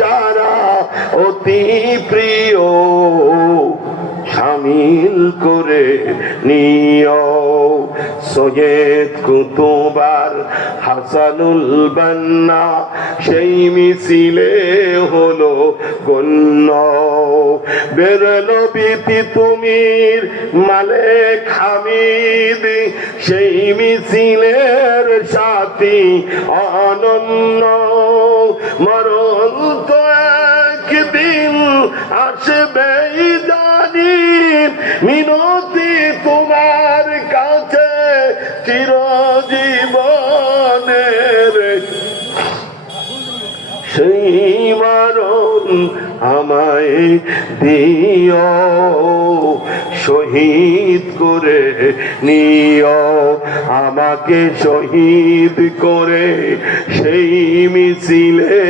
যারা অতি প্রিয় শামিল করে নিও। সৈয়দ কুতুবার হাসানুল বান্না সেই মিছিলে হলো গণ্য। বেরলবি তুমির মালেক হামিদ সেই মিছিলের সাথী অনন্য। মরণ তো একদিন আসবেই জানি, মিনতি তোমার কাছে চিরজীবনের। সেই মরণ আমায় দিও, শহীদ করে নিও আমাকে, শহীদ করে সেই মিছিলে